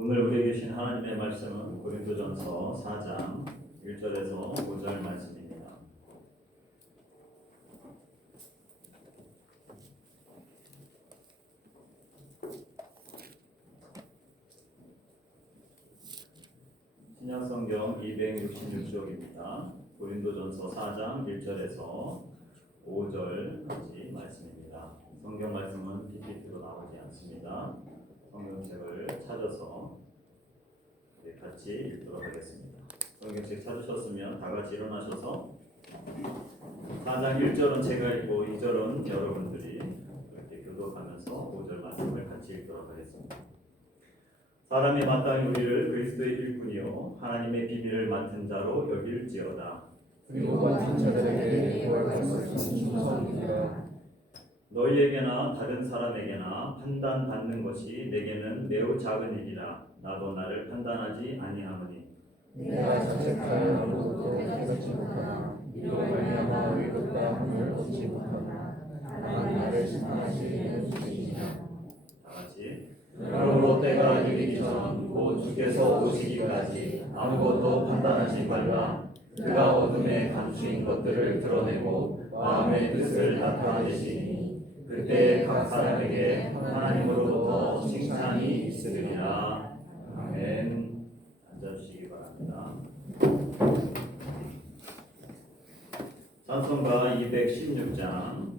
오늘 우리에게 주신 하나님의 말씀은 고린도전서 4장 1절에서 5절 말씀입니다. 신약성경 266쪽입니다. 고린도전서 4장 1절에서 5절까지 말씀입니다. 성경 말씀은 PPT로 나오지 않습니다. 성경책을 찾아서 같이 읽도록 하겠습니다. 성경책 찾으셨으면 다 같이 일어나셔서 4장 1절은 제가 읽고 2절은 여러분들이 이렇게 교독하면서 5절 말씀을 같이 읽도록 하겠습니다. 사람이 마땅히 우리를 그리스도의 일꾼이요 하나님의 비밀을 맡은 자로 여길지어다. 그리고 맡은 자들에게 구원할 것은 충성이니라. 너희에게나 다른 사람에게나 판단받는 것이 내게는 매우 작은 일이라. 나도 나를 판단하지 아니하노니 내가 자책하여 아무것도 해하지 못하나 이로 말미암아 의롭다 함을 얻지 못하나 다만 나를 심판하시는 주시니라. 다같이 그러므로 때가 이르기 전 곧 주께서 오시기까지 아무것도 판단하지 말라. 그가 어둠에 감추인 것들을 드러내고 마음의 뜻을 나타내시니 그때 각 사람에게 하나님으로부터 칭찬이 있으리라. 아멘. 앉아주시기 바랍니다. 찬송가 216장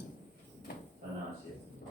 찬양하시겠습니다.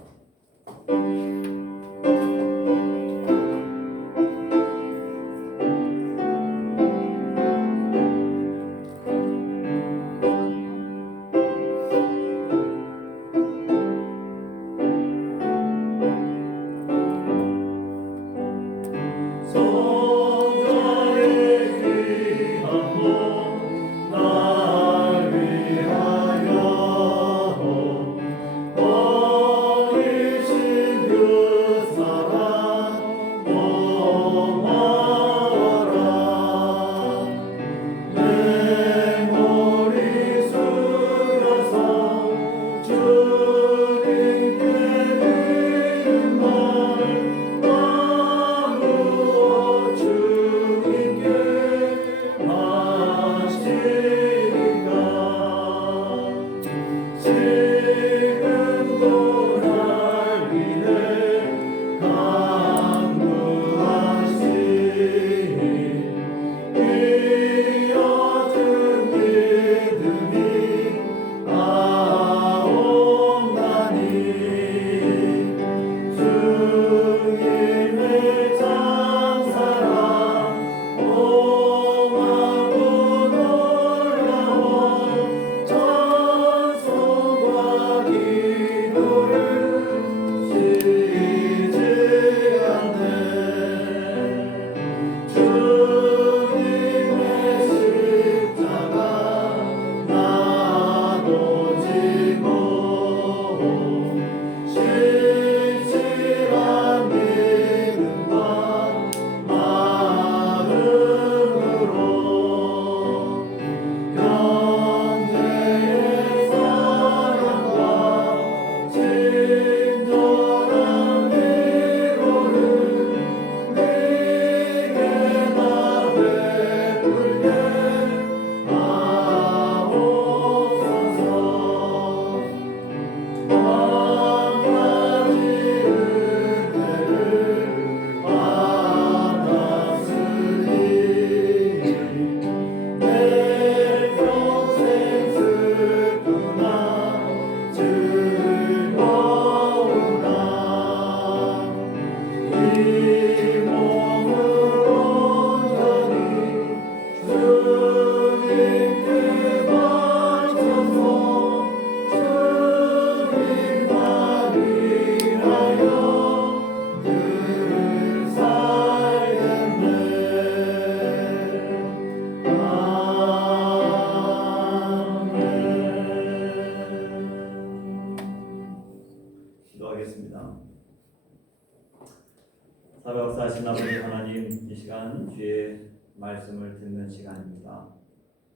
사역사하신 아버지 하나님, 이 시간 주의 말씀을 듣는 시간입니다.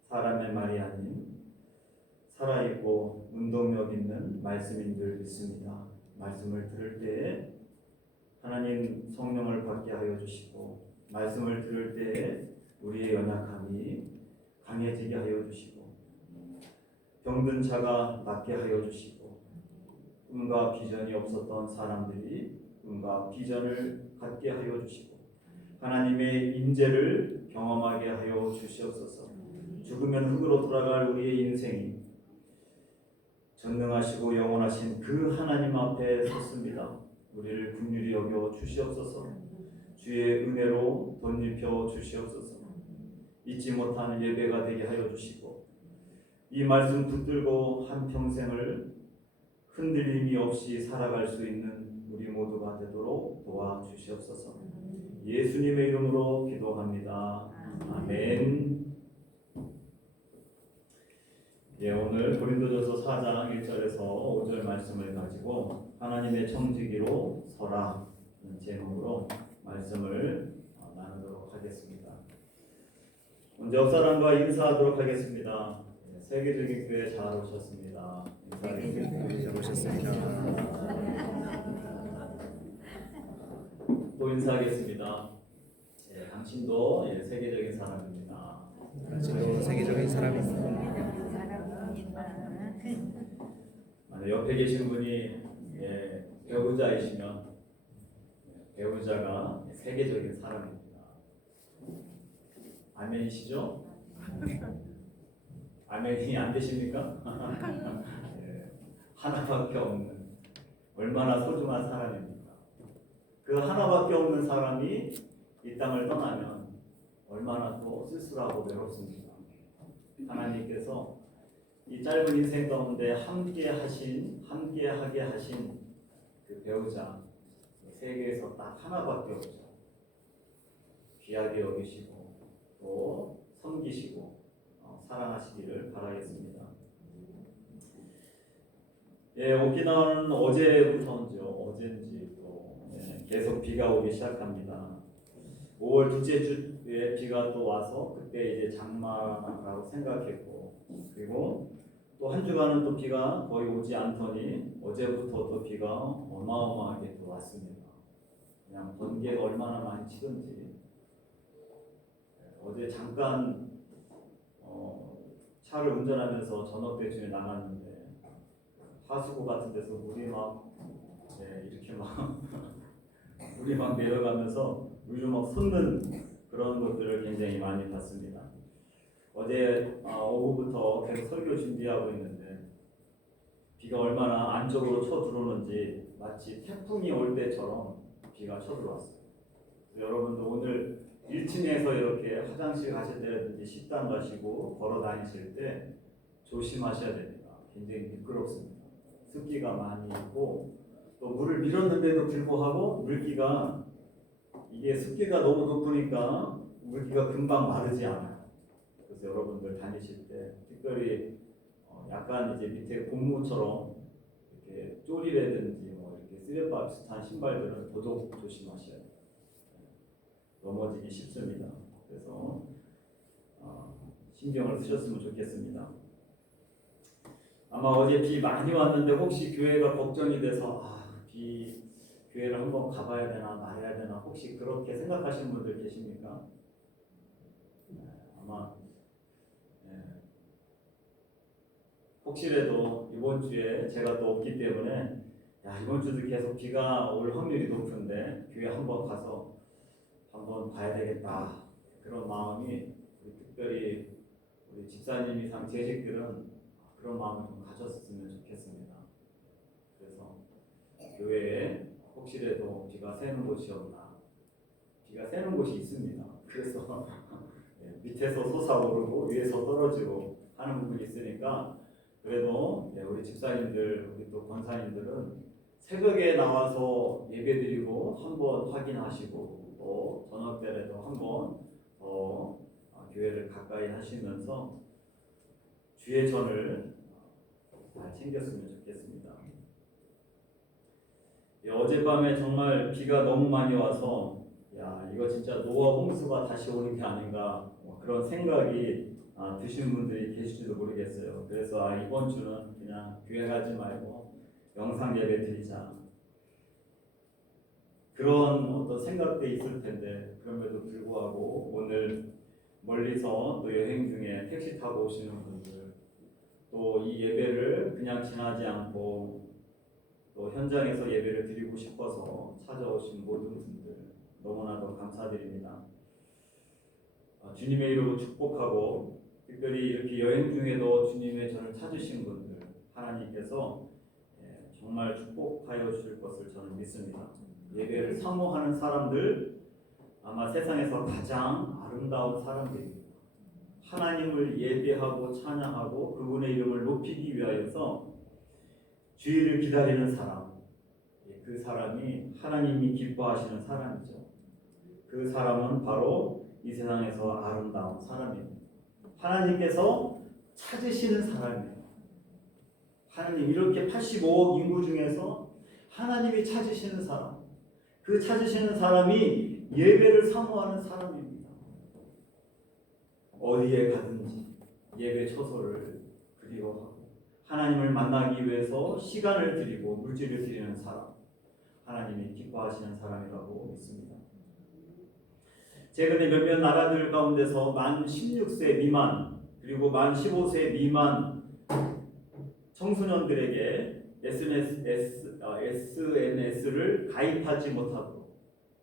사람의 말이 아닌 살아있고 운동력 있는 말씀인 줄 믿습니다. 말씀을 들을 때에 하나님 성령을 받게 하여 주시고 말씀을 들을 때 우리의 연약함이 강해지게 하여 주시고 병든 자가 낫게 하여 주시고 꿈과 비전이 없었던 사람들이 꿈과 비전을 갖게 하여 주시고 하나님의 인재를 경험하게 하여 주시옵소서. 죽으면 흙으로 돌아갈 우리의 인생이 전능하시고 영원하신 그 하나님 앞에 섰습니다. 우리를 긍휼히 여겨 주시옵소서. 주의 은혜로 덧입혀 주시옵소서. 잊지 못하는 예배가 되게 하여 주시고 이 말씀 붙들고 한평생을 흔들림이 없이 살아갈 수 있는 우리 모두가 되도록 도와주시옵소서. 예수님의 이름으로 기도합니다. 아멘. 예, 오늘 고린도전서 4장 1절에서 5절 말씀을 가지고 하나님의 청지기로 서라 제목으로 말씀을 나누도록 하겠습니다. 먼저 옆 사람과 인사하도록 하겠습니다. 세계적인 교회 잘 오셨습니다. 인사하겠습니다. 잘 오셨습니다. 또 인사하겠습니다. 예, 당신도 세계적인 사람입니다. 당신도 세계적인 사람입니다. 옆에 계신 분이 배우자이시면 배우자가 세계적인 사람입니다. 아멘이시죠? 아멘이 안 되십니까? 하나밖에 없는 얼마나 소중한 사람입니까? 그 하나밖에 없는 사람이 이 땅을 떠나면 얼마나 또 쓸쓸하고 외롭습니다. 하나님께서 이 짧은 인생 가운데 함께하게 하신 그 배우자 세계에서 딱 하나밖에 없죠. 귀하게 여기시고 또 섬기시고 사랑하시기를 바라겠습니다. 예, 오키나와는 어제인지 또 계속 비가 오기 시작합니다. 5월 둘째 주에 비가 또 와서 그때 이제 장마라고 생각했고 그리고 또 한 주간은 또 비가 거의 오지 않더니 어제부터 또 비가 어마어마하게 또 왔습니다. 그냥 번개가 얼마나 많이 치던지 어제 잠깐 차를 운전하면서 전업 대중에 나갔는데 하수구 같은 데서 물이 막 이렇게 막 물이 막 내려가면서 물이 막 솟는 그런 것들을 굉장히 많이 봤습니다. 어제 오후부터 계속 설교 준비하고 있는데 비가 얼마나 안쪽으로 쳐 들어오는지 마치 태풍이 올 때처럼 비가 쳐 들어왔어요. 여러분도 오늘 1층에서 이렇게 화장실 가실 때라든지 식당 가시고 걸어 다니실 때 조심하셔야 됩니다. 굉장히 미끄럽습니다. 습기가 많이 있고 또 물을 밀었는데도 불구하고 물기가 이게 습기가 너무 높으니까 물기가 금방 마르지 않아요. 그래서 여러분들 다니실 때 특별히 약간 이제 밑에 고무처럼 이렇게 쪼리라든지 뭐 이렇게 쓰레빠 비슷한 신발들은 더더욱 조심하셔야 돼요. 넘어지기 쉽습니다. 그래서 신경을 쓰셨으면 좋겠습니다. 아마 어제 비 많이 왔는데 혹시 교회가 걱정이 돼서 교회를 한번 가봐야 되나 말아야 되나 혹시 그렇게 생각하시는 분들 계십니까? 아마 혹시라도 이번 주에 제가 또 없기 때문에 이번 주도 계속 비가 올 확률이 높은데 교회 한번 가서 한번 봐야 되겠다 그런 마음이 특별히 우리 집사님 이상 재직들은 그런 마음을 좀 가졌으면 좋겠습니다. 그래서 교회에 혹시라도 비가 새는 곳이 없나 비가 새는 곳이 있습니다. 그래서 밑에서 솟아오르고 위에서 떨어지고 하는 부분이 있으니까 그래도 우리 집사님들 우리 또 권사님들은 새벽에 나와서 예배드리고 한번 확인하시고 또 저녁 때라도 한번 더 교회를 가까이 하시면서 주의 전을 잘 챙겼으면 좋겠습니다. 어젯밤에 정말 비가 너무 많이 와서 이거 진짜 노아 홍수가 다시 오는 게 아닌가 그런 생각이 드신 분들이 계실지도 모르겠어요. 그래서 이번 주는 그냥 교회 가지 말고 영상 예배 드리자. 그런 어떤 생각도 있을 텐데 그럼에도 불구하고 오늘 멀리서 또 여행 중에 택시 타고 오시는 분들, 또 이 예배를 그냥 지나지 않고 또 현장에서 예배를 드리고 싶어서 찾아오신 모든 분들 너무나도 감사드립니다. 주님의 이름으로 축복하고, 특별히 이렇게 여행 중에도 주님의 저를 찾으신 분들 하나님께서 정말 축복하여 주실 것을 저는 믿습니다. 예배를 사모하는 사람들 아마 세상에서 가장 아름다운 사람들입니다. 하나님을 예배하고 찬양하고 그분의 이름을 높이기 위하여서 주의를 기다리는 사람, 그 사람이 하나님이 기뻐하시는 사람이죠. 그 사람은 바로 이 세상에서 아름다운 사람입니다. 하나님께서 찾으시는 사람이에요. 하나님, 이렇게 85억 인구 중에서 하나님이 찾으시는 사람, 그 찾으시는 사람이 예배를 사모하는 사람입니다. 어디에 가든지 예배 처소를 그리워하고 하나님을 만나기 위해서 시간을 드리고 물질을 드리는 사람, 하나님이 기뻐하시는 사람이라고 믿습니다. 최근에 몇몇 나라들 가운데서 만 16세 미만 그리고 만 15세 미만 청소년들에게 SNS를 가입하지 못하도록,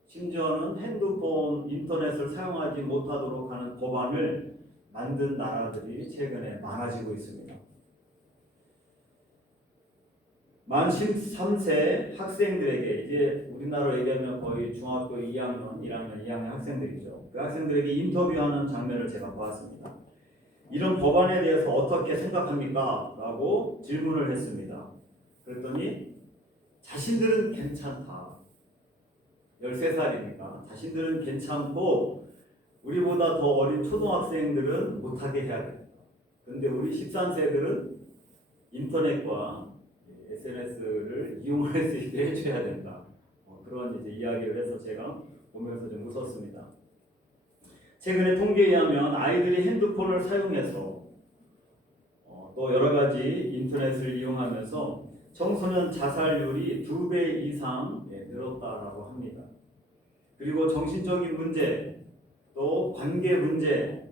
심지어는 핸드폰, 인터넷을 사용하지 못하도록 하는 법안을 만든 나라들이 최근에 많아지고 있습니다. 만 13세 학생들에게, 이제 우리나라로 얘기하면 거의 중학교 2학년, 1학년, 2학년 학생들이죠. 그 학생들에게 인터뷰하는 장면을 제가 보았습니다. 이런 법안에 대해서 어떻게 생각합니까? 라고 질문을 했습니다. 그랬더니 자신들은 괜찮다. 13살이니까 자신들은 괜찮고 우리보다 더 어린 초등학생들은 못하게 해야 된다. 그런데 우리 13세들은 인터넷과 SNS를 이용할 수 있게 해줘야 된다. 그런 이제 이야기를 해서 제가 보면서 좀 웃었습니다. 최근에 통계에 의하면 아이들이 핸드폰을 사용해서 또 여러 가지 인터넷을 이용하면서 청소년 자살률이 2배 이상 늘었다라고 합니다. 그리고 정신적인 문제, 또 관계 문제,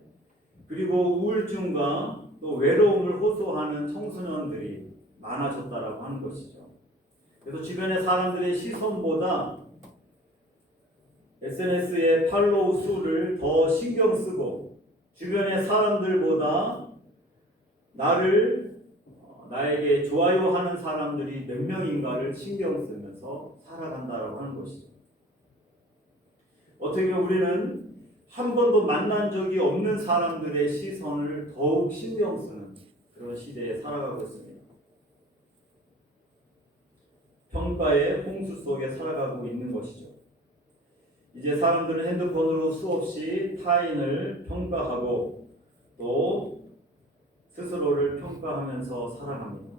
그리고 우울증과 또 외로움을 호소하는 청소년들이 많아졌다라고 하는 것이죠. 그래서 주변의 사람들의 시선보다 SNS의 팔로우 수를 더 신경 쓰고 주변의 사람들보다 나에게 좋아요하는 사람들이 몇 명인가를 신경 쓰면서 살아간다라고 하는 것이죠. 어떻게 보면 우리는 한 번도 만난 적이 없는 사람들의 시선을 더욱 신경 쓰는 그런 시대에 살아가고 있습니다. 평가의 홍수 속에 살아가고 있는 것이죠. 이제 사람들은 핸드폰으로 수없이 타인을 평가하고 또 스스로를 평가하면서 살아갑니다.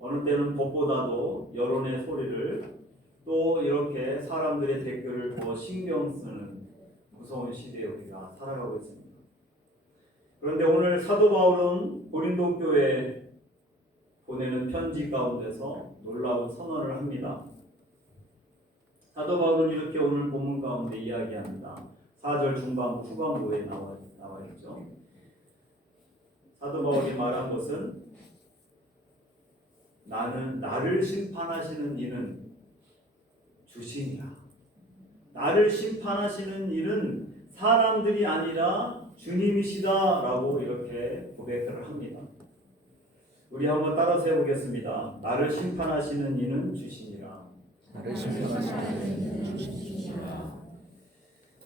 어느 때는 법보다도 여론의 소리를, 또 이렇게 사람들의 댓글을 더 신경 쓰는 무서운 시대에 우리가 살아가고 있습니다. 그런데 오늘 사도 바울은 고린도 교회에 보내는 편지 가운데서 놀라운 선언을 합니다. 사도 바울은 이렇게 오늘 본문 가운데 이야기합니다. 4절 중반부 후반부에 나와 있죠. 사도 바울이 말한 것은 나를 심판하시는 이는 주시니라. 나를 심판하시는 이는 사람들이 아니라 주님이시다라고 이렇게 고백을 합니다. 우리 한번 따라서 해보겠습니다. 나를 심판하시는 이는 주시니라. 나를 심판하시는 이는 주시니라.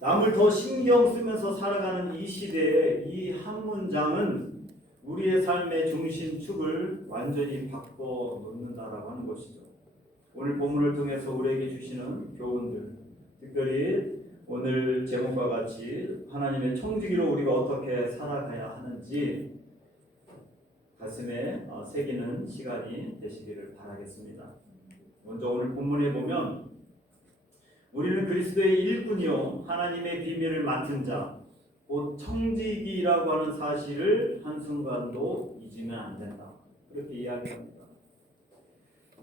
남을 더 신경 쓰면서 살아가는 이 시대에 이 한 문장은 우리의 삶의 중심축을 완전히 바꿔 놓는다라고 하는 것이죠. 오늘 본문을 통해서 우리에게 주시는 교훈들, 특별히 오늘 제목과 같이 하나님의 청지기로 우리가 어떻게 살아가야 하는지 가슴에 새기는 시간이 되시기를 바라겠습니다. 먼저 오늘 본문에 보면 우리는 그리스도의 일꾼이요 하나님의 비밀을 맡은 자, 곧 청지기라고 하는 사실을 한순간도 잊으면 안 된다. 이렇게 이야기합니다.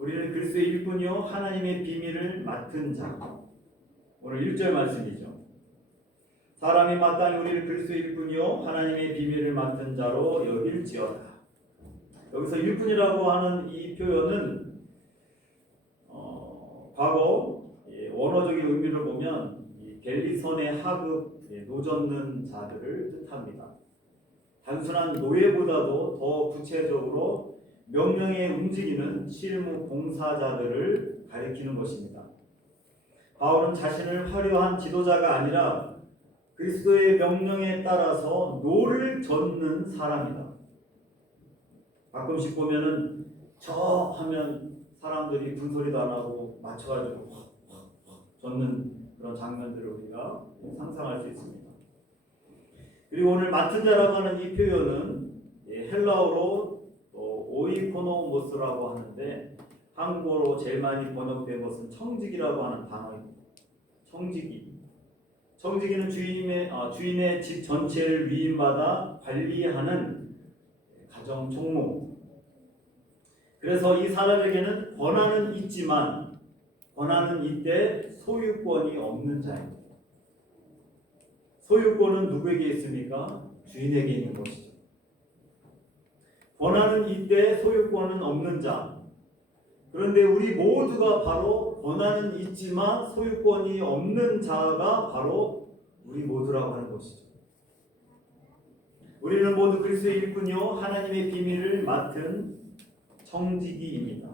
우리는 그리스도의 일꾼이요 하나님의 비밀을 맡은 자. 오늘 1절 말씀이죠. 사람이 마땅히 우리를 그리스도의 일꾼이요 하나님의 비밀을 맡은 자로 여길지어다. 여기서 일꾼이라고 하는 이 표현은 과거 원어적인 의미를 보면 갤리선의 하급 노젓는 자들을 뜻합니다. 단순한 노예보다도 더 구체적으로 명령에 움직이는 실무 봉사자들을 가리키는 것입니다. 바울은 자신을 화려한 지도자가 아니라 그리스도의 명령에 따라서 노를 젓는 사람이다. 가끔씩 보면은 저 하면 사람들이 분소리도 안 하고 맞춰가지고 확 젓는 그런 장면들을 우리가 상상할 수 있습니다. 그리고 오늘 맡은 자라고 하는 이 표현은 헬라어로 오이코노모스라고 하는데 한국어로 제일 많이 번역된 것은 청지기라고 하는 단어입니다. 청지기는 주인의 집 전체를 위임받아 관리하는 가정 총무. 그래서 이 사람에게는 권한은 있지만 권한은 이때 소유권이 없는 자입니다. 소유권은 누구에게 있습니까? 주인에게 있는 것이죠. 권한은 이때 소유권은 없는 자. 그런데 우리 모두가 바로 권한은 있지만 소유권이 없는 자가 바로 우리 모두라고 하는 것이죠. 우리는 모두 그리스도의 일꾼이요 하나님의 비밀을 맡은 청지기입니다.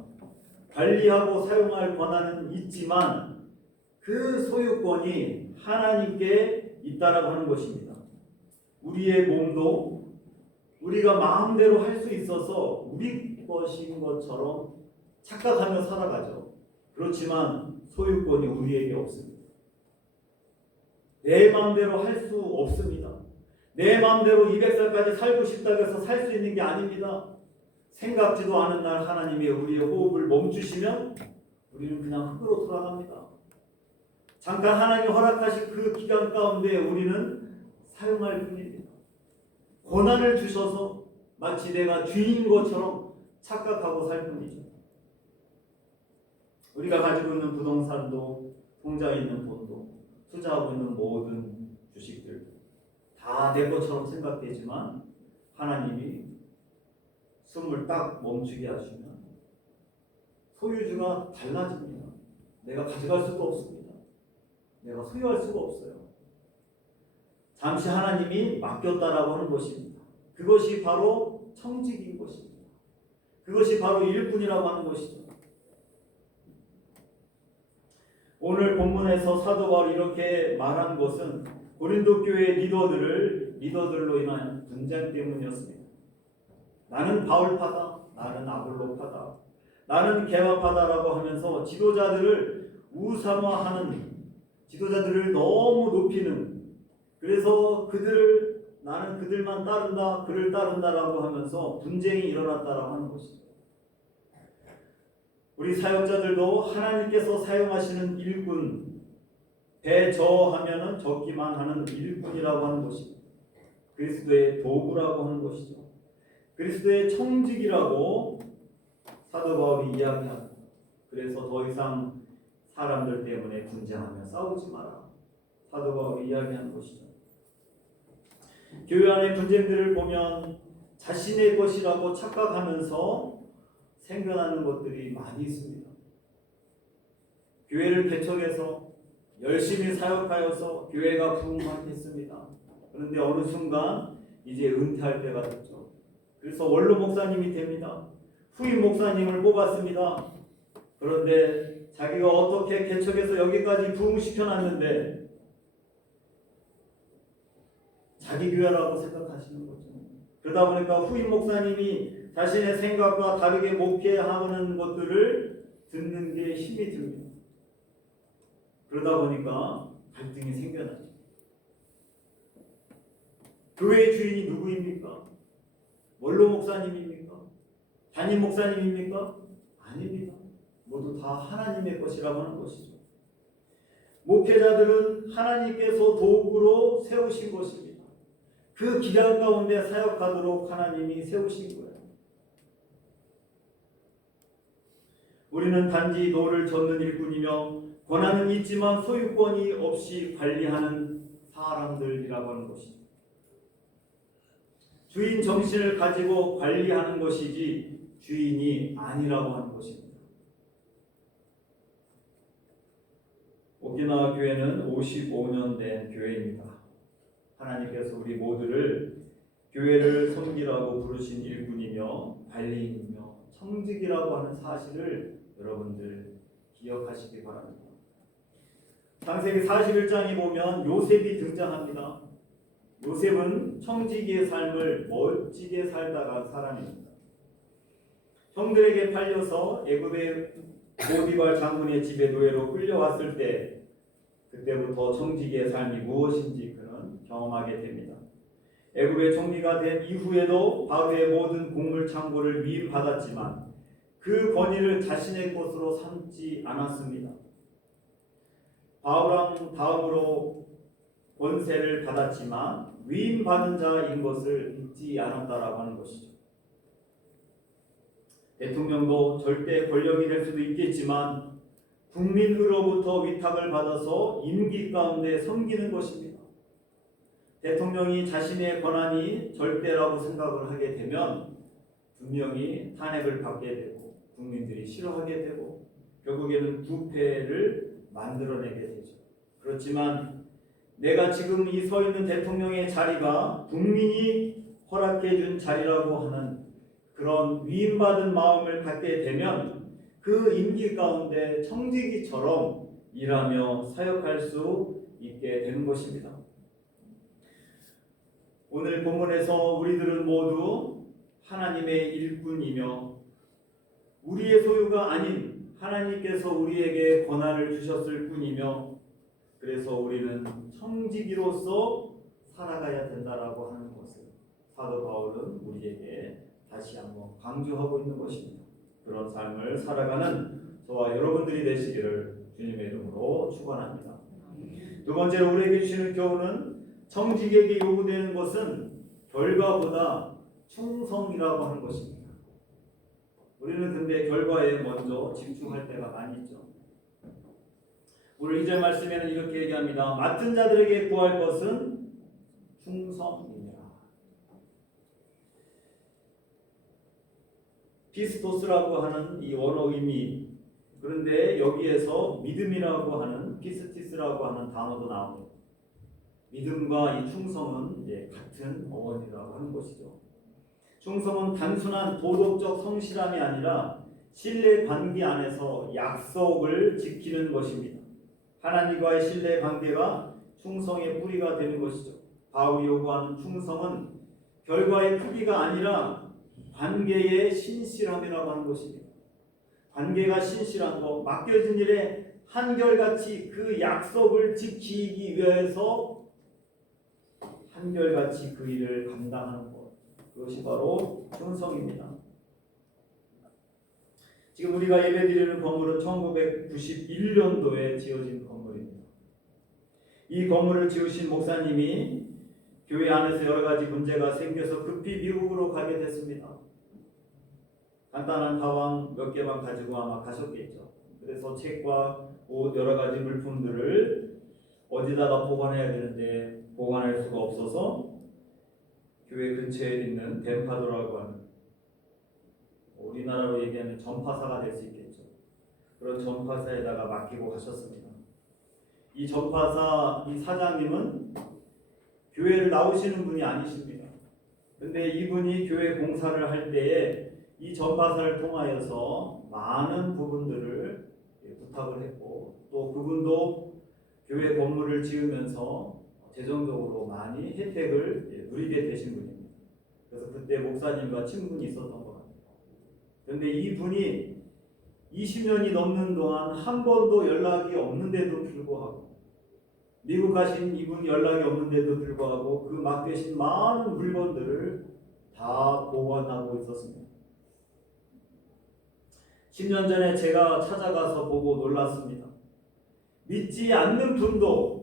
관리하고 사용할 권한은 있지만 그 소유권이 하나님께 있다라고 하는 것입니다. 우리의 몸도 우리가 마음대로 할 수 있어서 우리 것인 것처럼 착각하며 살아가죠. 그렇지만 소유권이 우리에게 없습니다. 내 마음대로 할 수 없습니다. 내 마음대로 200살까지 살고 싶다고 해서 살 수 있는 게 아닙니다. 생각지도 않은 날 하나님이 우리의 호흡을 멈추시면 우리는 그냥 흙으로 돌아갑니다. 잠깐 하나님 허락하신 그 기간 가운데 우리는 사용할 뿐입니다. 고난을 주셔서 마치 내가 주인인 것처럼 착각하고 살 뿐이죠. 우리가 가지고 있는 부동산도 통장에 있는 돈도 투자하고 있는 모든 주식들도 다 내 것처럼 생각되지만 하나님이 숨을 딱 멈추게 하시면 소유주가 달라집니다. 내가 가져갈 수가 없습니다. 내가 소유할 수가 없어요. 잠시 하나님이 맡겼다라고 하는 것입니다. 그것이 바로 청직인 것입니다. 그것이 바로 일꾼이라고 하는 것이죠. 오늘 본문에서 사도 바울이 이렇게 말한 것은 고린도 교회 리더들로 인한 분쟁 때문이었습니다. 나는 바울파다, 나는 아볼로파다, 나는 개바파다라고 하면서 지도자들을 우상화하는, 지도자들을 너무 높이는, 그래서 나는 그들만 따른다, 그를 따른다라고 하면서 분쟁이 일어났다라고 하는 것입니다. 우리 사역자들도 하나님께서 사용하시는 일꾼, 배저하면은 적기만 하는 일꾼이라고 하는 것입니다. 그리스도의 도구라고 하는 것이죠. 그리스도의 청직이라고 사도 바울이 이야기합니다. 그래서 더 이상 사람들 때문에 분쟁하며 싸우지 마라. 사도 바울이 이야기하는 것이죠. 교회 안의 분쟁들을 보면 자신의 것이라고 착각하면서 생겨나는 것들이 많이 있습니다. 교회를 개척해서 열심히 사역하여서 교회가 부흥하겠습니다. 그런데 어느 순간 이제 은퇴할 때가 됐죠. 그래서 원로 목사님이 됩니다. 후임 목사님을 뽑았습니다. 그런데 자기가 어떻게 개척해서 여기까지 부흥시켜놨는데 자기 교회라고 생각하시는 거죠. 그러다 보니까 후임 목사님이 자신의 생각과 다르게 목회하는 것들을 듣는 게 힘이 듭니다. 그러다 보니까 갈등이 생겨나죠. 교회의 주인이 누구입니까? 원로 목사님입니까? 담임 목사님입니까? 아닙니다. 모두 다 하나님의 것이라고 하는 것이죠. 목회자들은 하나님께서 도구로 세우신 것입니다. 그 기간 가운데 사역하도록 하나님이 세우신 거예요. 우리는 단지 노를 젓는 일꾼이며 권한은 있지만 소유권이 없이 관리하는 사람들이라고 하는 것이죠. 주인 정신을 가지고 관리하는 것이지 주인이 아니라고 하는 것입니다. 오키나와 교회는 55년 된 교회입니다. 하나님께서 우리 모두를 교회를 섬기라고 부르신 일꾼이며 관리인이며 청직이라고 하는 사실을 여러분들 기억하시기 바랍니다. 창세기 41장에 보면 요셉이 등장합니다. 요셉은 청지기의 삶을 멋지게 살다가 사람입니다. 형들에게 팔려서 애굽의 보디발 장군의 집에 노예로 끌려왔을 때 그때부터 청지기의 삶이 무엇인지 그는 경험하게 됩니다. 애굽의 총리가 된 이후에도 바로의 모든 곡물 창고를 위임받았지만 그 권위를 자신의 것으로 삼지 않았습니다. 바울왕 다음으로 권세를 받았지만 위임받은 자인 것을 잊지 않았다라고 하는 것이죠. 대통령도 절대 권력이 될 수도 있겠지만 국민으로부터 위탁을 받아서 임기 가운데 섬기는 것입니다. 대통령이 자신의 권한이 절대라고 생각을 하게 되면 분명히 탄핵을 받게 되고 국민들이 싫어하게 되고 결국에는 부패를 만들어내게 되죠. 그렇지만 내가 지금 이 서 있는 대통령의 자리가 국민이 허락해 준 자리라고 하는 그런 위임받은 마음을 갖게 되면 그 임기 가운데 청지기처럼 일하며 사역할 수 있게 되는 것입니다. 오늘 본문에서 우리들은 모두 하나님의 일꾼이며 우리의 소유가 아닌 하나님께서 우리에게 권한을 주셨을 뿐이며 그래서 우리는 청지기로서 살아가야 된다라고 하는 것을 사도 바울은 우리에게 다시 한번 강조하고 있는 것입니다. 그런 삶을 살아가는 저와 여러분들이 되시기를 주님의 이름으로 축원합니다. 두 번째로 우리에게 주시는 교훈은 청지기에게 요구되는 것은 결과보다 충성이라고 하는 것입니다. 우리는 근데 결과에 먼저 집중할 때가 많이 있죠. 오늘 2절 말씀에는 이렇게 얘기합니다. 맡은 자들에게 구할 것은 충성이니라. 피스토스라고 하는 이 원어 의미, 그런데 여기에서 믿음이라고 하는 피스티스라고 하는 단어도 나옵니다. 믿음과 이 충성은 같은 어원이라고 하는 것이죠. 충성은 단순한 도덕적 성실함이 아니라 신뢰 관계 안에서 약속을 지키는 것입니다. 하나님과의 신뢰 관계가 충성의 뿌리가 되는 것이죠. 바울이 요구하는 충성은 결과의 크기가 아니라 관계의 신실함이라고 하는 것입니다. 관계가 신실한 것, 맡겨진 일에 한결같이 그 약속을 지키기 위해서 한결같이 그 일을 감당하는 것, 그것이 바로 충성입니다. 지금 우리가 예배드리는 건물은 1991년도에 지어진 건물입니다. 이 건물을 지으신 목사님이 교회 안에서 여러 가지 문제가 생겨서 급히 미국으로 가게 됐습니다. 간단한 가방 몇 개만 가지고 아마 가셨겠죠. 그래서 책과 옷 여러 가지 물품들을 어디다가 보관해야 되는데 보관할 수가 없어서 교회 근처에 있는 덴파도라고 하는, 우리나라로 얘기하면 전파사가 될 수 있겠죠. 그런 전파사에다가 맡기고 가셨습니다. 이 전파사 이 사장님은 교회를 나오시는 분이 아니십니다. 근데 이분이 교회 공사를 할 때에 이 전파사를 통하여서 많은 부분들을 부탁을 했고 또 그분도 교회 건물을 지으면서 재정적으로 많이 혜택을 누리게 되신 분입니다. 그래서 그때 목사님과 친분이 있었던 것 같아요. 그런데 이분이 20년이 넘는 동안 한 번도 연락이 없는데도 불구하고, 미국 가신 이분이 연락이 없는데도 불구하고 그 맡겨진 많은 물건들을 다 보관하고 있었습니다. 10년 전에 제가 찾아가서 보고 놀랐습니다. 믿지 않는 분도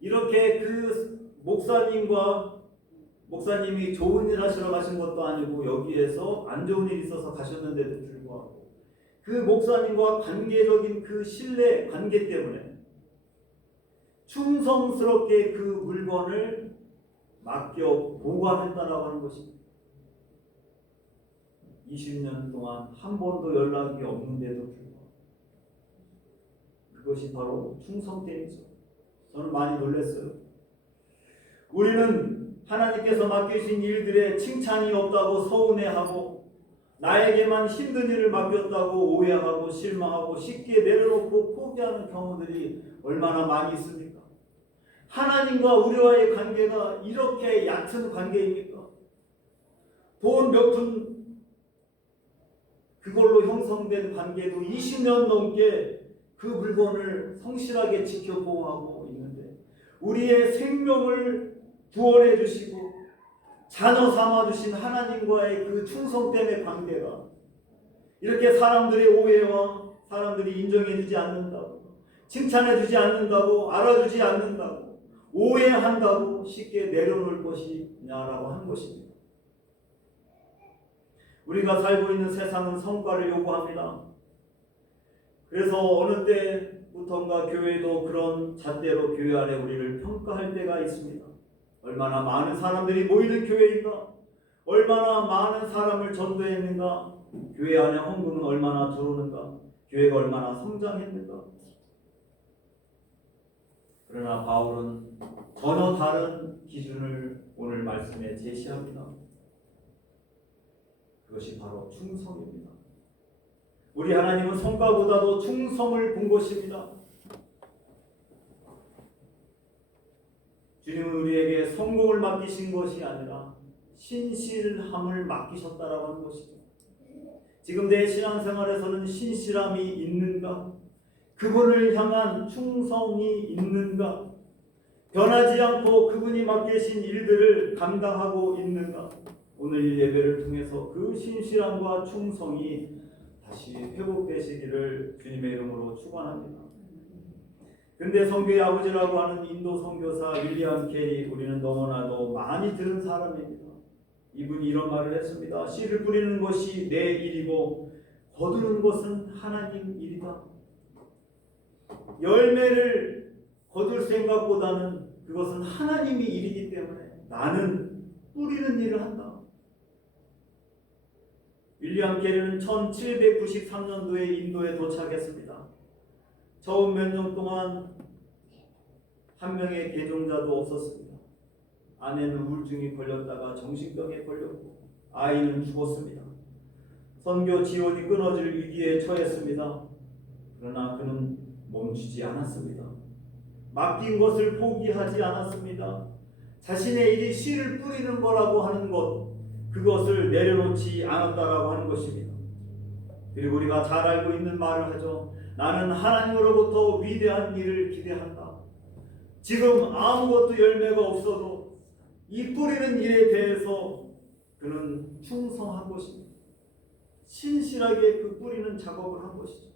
이렇게 그 목사님이 좋은 일 하시러 가신 것도 아니고 여기에서 안 좋은 일이 있어서 가셨는데도 불구하고 그 목사님과 관계적인 그 신뢰 관계 때문에 충성스럽게 그 물건을 맡겨 보관했다라고 하는 것입니다. 20년 동안 한 번도 연락이 없는데도 불구하고 그것이 바로 충성됨이죠. 저는 많이 놀랐어요. 우리는 하나님께서 맡기신 일들에 칭찬이 없다고 서운해하고 나에게만 힘든 일을 맡겼다고 오해하고 실망하고 쉽게 내려놓고 포기하는 경우들이 얼마나 많이 있습니까? 하나님과 우리와의 관계가 이렇게 얕은 관계입니까? 돈 몇 푼 그걸로 형성된 관계도 20년 넘게 그 물건을 성실하게 지켜보호하고 있는데 우리의 생명을 구원해 주시고 자녀 삼아 주신 하나님과의 그 충성됨의 관계가 이렇게 사람들의 오해와 사람들이 인정해 주지 않는다고 칭찬해 주지 않는다고 알아주지 않는다고 오해한다고 쉽게 내려놓을 것이냐라고 하는 것입니다. 우리가 살고 있는 세상은 성과를 요구합니다. 그래서 어느 때부턴가 교회도 그런 잣대로 교회 안에 우리를 평가할 때가 있습니다. 얼마나 많은 사람들이 모이는 교회인가? 얼마나 많은 사람을 전도했는가? 교회 안에 헌금은 얼마나 들어오는가? 교회가 얼마나 성장했는가? 그러나 바울은 전혀 다른 기준을 오늘 말씀에 제시합니다. 그것이 바로 충성입니다. 우리 하나님은 성과보다도 충성을 본 것입니다. 주님은 우리에게 성공을 맡기신 것이 아니라 신실함을 맡기셨다라고 하는 것이죠. 지금 내 신앙생활에서는 신실함이 있는가? 그분을 향한 충성이 있는가? 변하지 않고 그분이 맡기신 일들을 감당하고 있는가? 오늘 예배를 통해서 그 신실함과 충성이 다시 회복되시기를 주님의 이름으로 축원합니다. 근데 성교의 아버지라고 하는 인도 선교사 윌리엄 캐리 우리는 너무나도 많이 들은 사람입니다. 이분이 이런 말을 했습니다. 씨를 뿌리는 것이 내 일이고 거두는 것은 하나님 일이다. 열매를 거둘 생각보다는 그것은 하나님이 일이기 때문에 나는 뿌리는 일을 한다. 윌리엄 캐리는 1793년도에 인도에 도착했습니다. 처음 몇 년 동안 한 명의 개종자도 없었습니다. 아내는 우울증이 걸렸다가 정신병에 걸렸고 아이는 죽었습니다. 선교 지원이 끊어질 위기에 처했습니다. 그러나 그는 멈추지 않았습니다. 맡긴 것을 포기하지 않았습니다. 자신의 일이 씨를 뿌리는 거라고 하는 것 그것을 내려놓지 않았다라고 하는 것입니다. 그리고 우리가 잘 알고 있는 말을 하죠. 나는 하나님으로부터 위대한 일을 기대한다. 지금 아무것도 열매가 없어도 이 뿌리는 일에 대해서 그는 충성한 것입니다. 신실하게 그 뿌리는 작업을 한 것이죠.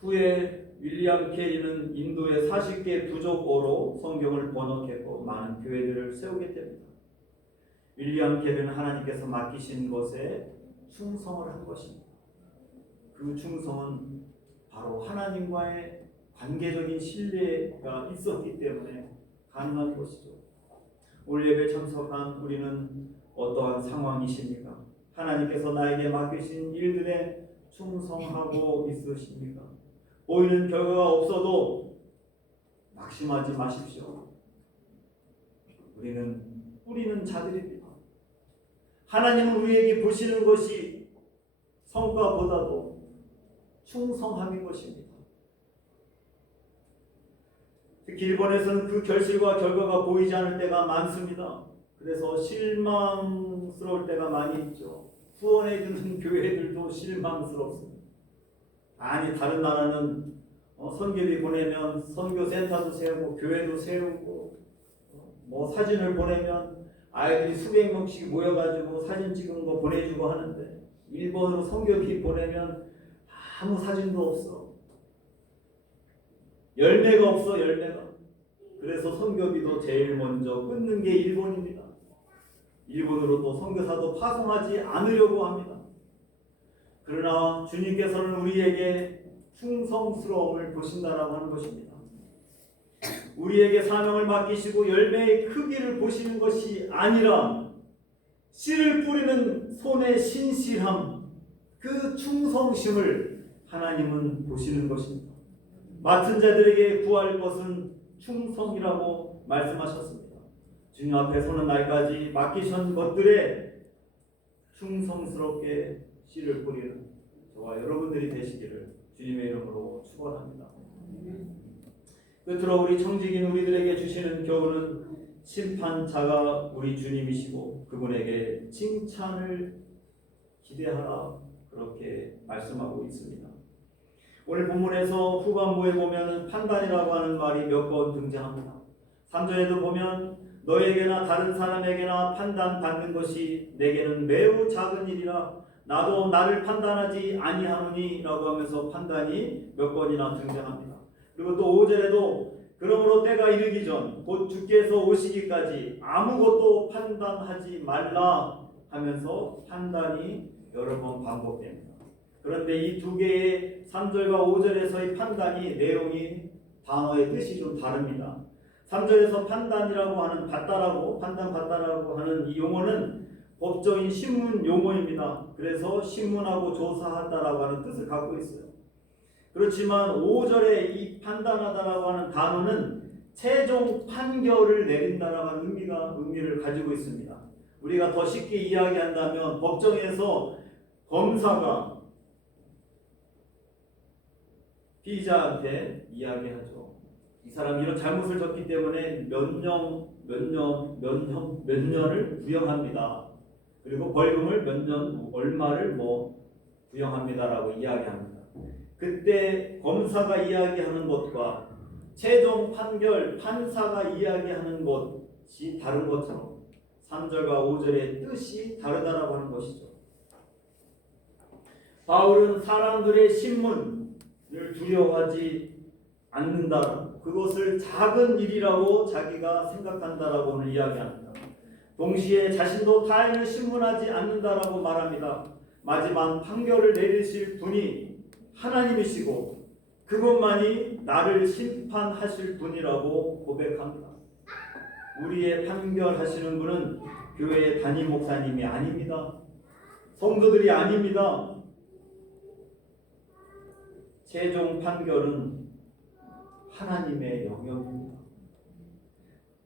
후에 윌리엄 캐리는 인도의 40개 부족어로 성경을 번역했고 많은 교회들을 세우게 됩니다. 윌리엄 캐리는 하나님께서 맡기신 것에 충성을 한 것입니다. 그 충성은 바로 하나님과의 관계적인 신뢰가 있었기 때문에 가능한 것이죠. 오늘 예배 참석한 우리는 어떠한 상황이십니까? 하나님께서 나에게 맡기신 일들에 충성하고 있으십니까? 보이는 결과가 없어도 낙심하지 마십시오. 우리는 뿌리는 자들입니다. 하나님은 우리에게 보시는 것이 성과보다도 충성함인 것입니다. 특히 일본에서는 그 결실과 결과가 보이지 않을 때가 많습니다. 그래서 실망스러울 때가 많이 있죠. 후원해주는 교회들도 실망스럽습니다. 아니 다른 나라는 선교비 보내면 선교센터도 세우고 교회도 세우고 사진을 보내면 아이들이 수백 명씩 모여가지고 사진 찍은 거 보내주고 하는데 일본으로 선교비 보내면 아무 사진도 없어. 열매가 없어. 열매가. 그래서 선교비도 제일 먼저 끊는 게 일본입니다. 일본으로 또 선교사도 파송하지 않으려고 합니다. 그러나 주님께서는 우리에게 충성스러움을 보신다라고 하는 것입니다. 우리에게 사명을 맡기시고 열매의 크기를 보시는 것이 아니라 씨를 뿌리는 손의 신실함, 그 충성심을 하나님은 보시는 것입니다. 맡은 자들에게 구할 것은 충성이라고 말씀하셨습니다. 주님 앞에 서는 날까지 맡기신 것들에 충성스럽게 씨를 뿌리는 저와 여러분들이 되시기를 주님의 이름으로 축원합니다. 끝으로 우리 청직인 우리들에게 주시는 교훈은 심판자가 우리 주님이시고 그분에게 칭찬을 기대하라, 그렇게 말씀하고 있습니다. 오늘 본문에서 후반부에 보면 판단이라고 하는 말이 몇 번 등장합니다. 3절에도 보면 너에게나 다른 사람에게나 판단받는 것이 내게는 매우 작은 일이라 나도 나를 판단하지 아니하노니 라고 하면서 판단이 몇 번이나 등장합니다. 그리고 또 5절에도 그러므로 때가 이르기 전 곧 주께서 오시기까지 아무것도 판단하지 말라 하면서 판단이 여러 번 반복됩니다. 그런데 이 두 개의 3절과 5절에서의 판단이 내용이 단어의 뜻이 좀 다릅니다. 3절에서 판단이라고 하는 판단받다라고 하는 이 용어는 법적인 신문 용어입니다. 그래서 신문하고 조사한다라고 하는 뜻을 갖고 있어요. 그렇지만 5절에 이 판단하다라고 하는 단어는 최종 판결을 내린다라고 하는 의미를 가지고 있습니다. 우리가 더 쉽게 이야기한다면 법정에서 검사가 피의자한테 이야기하죠. 이 사람이 이런 잘못을 졌기 때문에 몇 년을 구형합니다. 그리고 벌금을 몇 년 얼마를 구형합니다라고 이야기합니다. 그때 검사가 이야기하는 것과 최종 판결 판사가 이야기하는 것이 다른 것처럼 3절과 5절의 뜻이 다르다라고 하는 것이죠. 바울은 사람들의 신문을 두려워하지 않는다. 그것을 작은 일이라고 자기가 생각한다라고 오늘 이야기합니다. 동시에 자신도 타인을 신문하지 않는다라고 말합니다. 마지막 판결을 내리실 분이 하나님이시고 그것만이 나를 심판하실 분이라고 고백합니다. 우리의 판결하시는 분은 교회의 담임 목사님이 아닙니다. 성도들이 아닙니다. 최종 판결은 하나님의 영역입니다.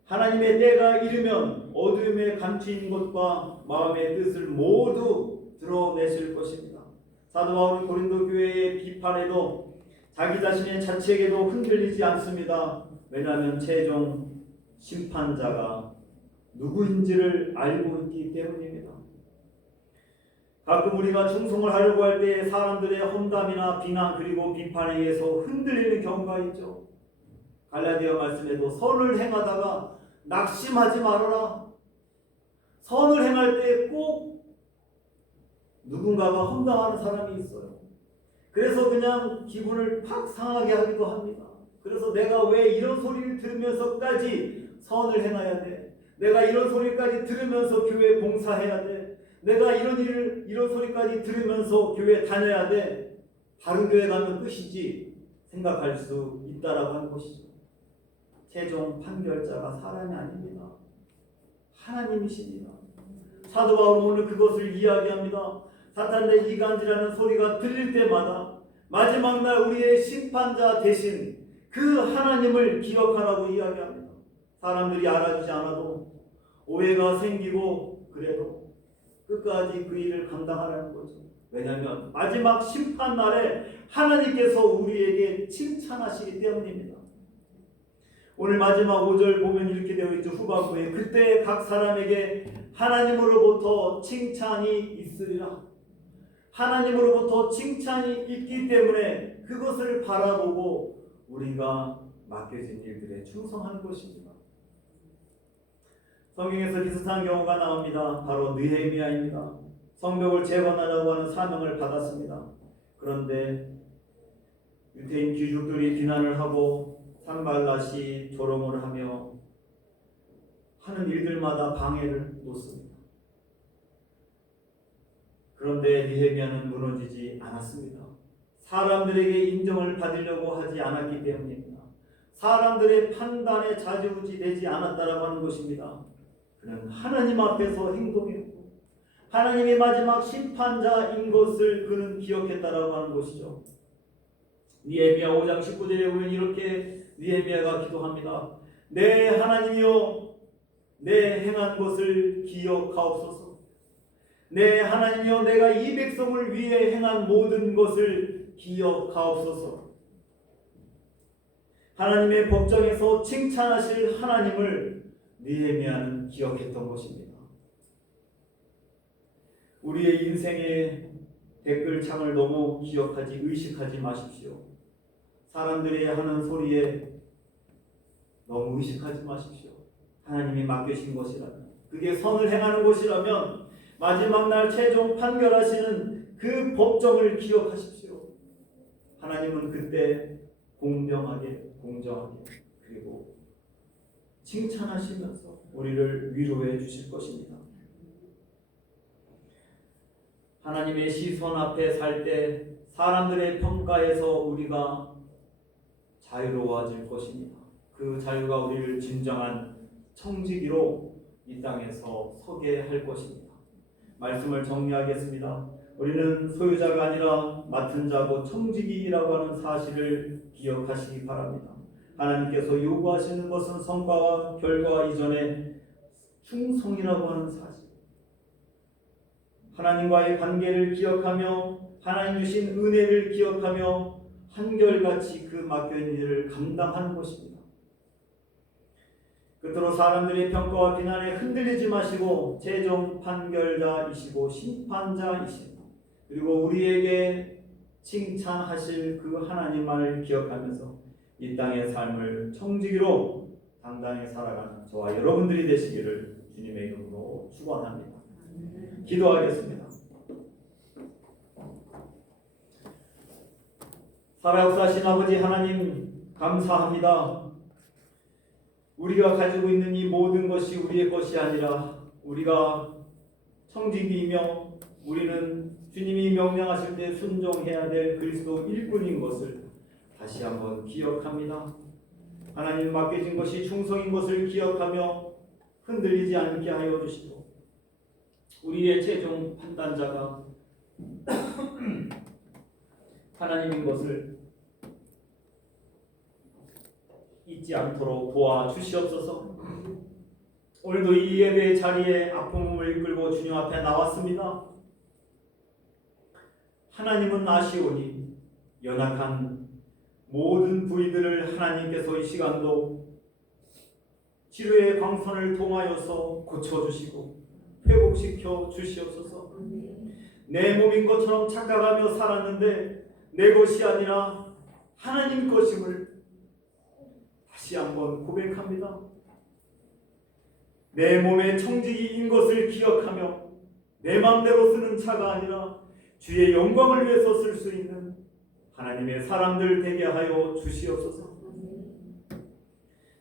하나님의 때가 이르면 어둠에 감추인 것과 마음의 뜻을 모두 드러내실 것입니다. 사도 바울은 고린도 교회의 비판에도 자기 자신의 자책에도 흔들리지 않습니다. 왜냐하면 최종 심판자가 누구인지를 알고 있기 때문입니다. 가끔 우리가 충성을 하려고 할 때 사람들의 험담이나 비난 그리고 비판에 의해서 흔들리는 경우가 있죠. 갈라디아 말씀에도 선을 행하다가 낙심하지 말아라. 선을 행할 때 꼭 누군가가 험담하는 사람이 있어요. 그래서 그냥 기분을 팍 상하게 하기도 합니다. 그래서 내가 왜 이런 소리를 들으면서까지 선을 행해야 돼? 내가 이런 소리까지 들으면서 교회 봉사해야 돼? 내가 이런 소리까지 들으면서 교회 다녀야 돼? 다른 교회 가면 끝이지 생각할 수 있다라고 하는 것이죠. 최종 판결자가 사람이 아닙니다. 하나님이십니다. 사도 바울은 오늘 그것을 이야기합니다. 사탄의 이간질하는 소리가 들릴 때마다 마지막 날 우리의 심판자 대신 그 하나님을 기억하라고 이야기합니다. 사람들이 알아주지 않아도 오해가 생기고 그래도 끝까지 그 일을 감당하라는 거죠. 왜냐하면 마지막 심판 날에 하나님께서 우리에게 칭찬하시기 때문입니다. 오늘 마지막 5절 보면 이렇게 되어 있죠. 후반부에 그때 각 사람에게 하나님으로부터 칭찬이 있으리라. 하나님으로부터 칭찬이 있기 때문에 그것을 바라보고 우리가 맡겨진 일들에 충성하는 것입니다. 성경에서 비슷한 경우가 나옵니다. 바로 느헤미야입니다. 성벽을 재건하려고 하는 사명을 받았습니다. 그런데 유대인 귀족들이 비난을 하고 산발랏이 조롱을 하며 하는 일들마다 방해를 놓습니다. 그런데 느헤미야는 무너지지 않았습니다. 사람들에게 인정을 받으려고 하지 않았기 때문입니다. 사람들의 판단에 좌지우지되지 않았다라고 하는 것입니다. 그는 하나님 앞에서 행동했고 하나님의 마지막 심판자인 것을 그는 기억했다라고 하는 것이죠. 느헤미야 5장 19절에 보면 이렇게 느헤미야가 기도합니다. 내 하나님이여 내 행한 것을 기억하옵소서. 내 하나님이여 내가 이 백성을 위해 행한 모든 것을 기억하옵소서. 하나님의 법정에서 칭찬하실 하나님을 느헤미야는 기억했던 것입니다. 우리의 인생의 댓글창을 너무 기억하지 의식하지 마십시오. 사람들이 하는 소리에 너무 의식하지 마십시오. 하나님이 맡기신 것이라면, 그게 선을 행하는 것이라면 마지막 날 최종 판결하시는 그 법정을 기억하십시오. 하나님은 그때 공정하게 그리고 칭찬하시면서 우리를 위로해 주실 것입니다. 하나님의 시선 앞에 살 때 사람들의 평가에서 우리가 자유로워질 것입니다. 그 자유가 우리를 진정한 청지기로 이 땅에서 서게 할 것입니다. 말씀을 정리하겠습니다. 우리는 소유자가 아니라 맡은 자고 청지기라고 하는 사실을 기억하시기 바랍니다. 하나님께서 요구하시는 것은 성과와 결과 이전에 충성이라고 하는 사실, 하나님과의 관계를 기억하며 하나님 주신 은혜를 기억하며 한결같이 그 맡겨진 일을 감당하는 것입니다. 끝으로 사람들의 평가와 비난에 흔들리지 마시고 최종 판결자이시고 심판자이시고 그리고 우리에게 칭찬하실 그 하나님만을 기억하면서 이 땅의 삶을 청지기로 당당히 살아가는 저와 여러분들이 되시기를 주님의 이름으로 축원합니다. 기도하겠습니다. 살아역사하신 아버지 하나님 감사합니다. 우리가 가지고 있는 이 모든 것이 우리의 것이 아니라 우리가 청지기이며 우리는 주님이 명령하실 때 순종해야 될 그리스도 일꾼인 것을 다시 한번 기억합니다. 하나님 맡겨진 것이 충성인 것을 기억하며 흔들리지 않게 하여 주시고 우리의 최종 판단자가 하나님인 것을 잊지 않도록 도와주시옵소서. 오늘도 이 예배의 자리에 아픔을 이끌고 주님 앞에 나왔습니다. 하나님은 아시오니 연약한 모든 부위들을 하나님께서 이 시간도 치료의 방선을 통하여서 고쳐주시고 회복시켜 주시옵소서. 내 몸인 것처럼 착각하며 살았는데 내 것이 아니라 하나님 것임을 다시 한번 고백합니다. 내 몸의 청지기인 것을 기억하며 내 마음대로 쓰는 차가 아니라 주의 영광을 위해서 쓸 수 있는 하나님의 사람들 되게 하여 주시옵소서.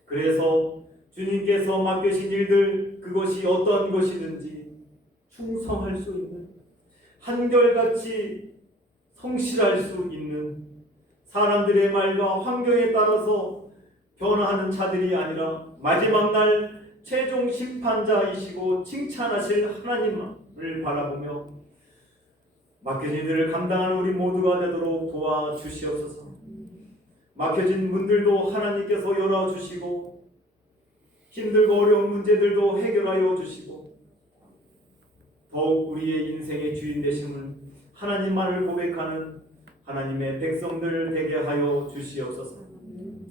그래서 주님께서 맡기신 일들 그것이 어떤 것이든지 충성할 수 있는 한결같이 성실할 수 있는 사람들의 말과 환경에 따라서 변화하는 자들이 아니라 마지막 날 최종 심판자이시고 칭찬하실 하나님을 바라보며 맡겨진 일을 감당하는 우리 모두가 되도록 도와주시옵소서. 맡겨진 분들도 하나님께서 열어주시고 힘들고 어려운 문제들도 해결하여 주시고 더욱 우리의 인생의 주인 되심을 하나님만을 고백하는 하나님의 백성들 되게 하여 주시옵소서.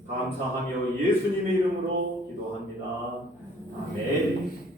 감사하며 예수님의 이름으로 기도합니다. 아멘.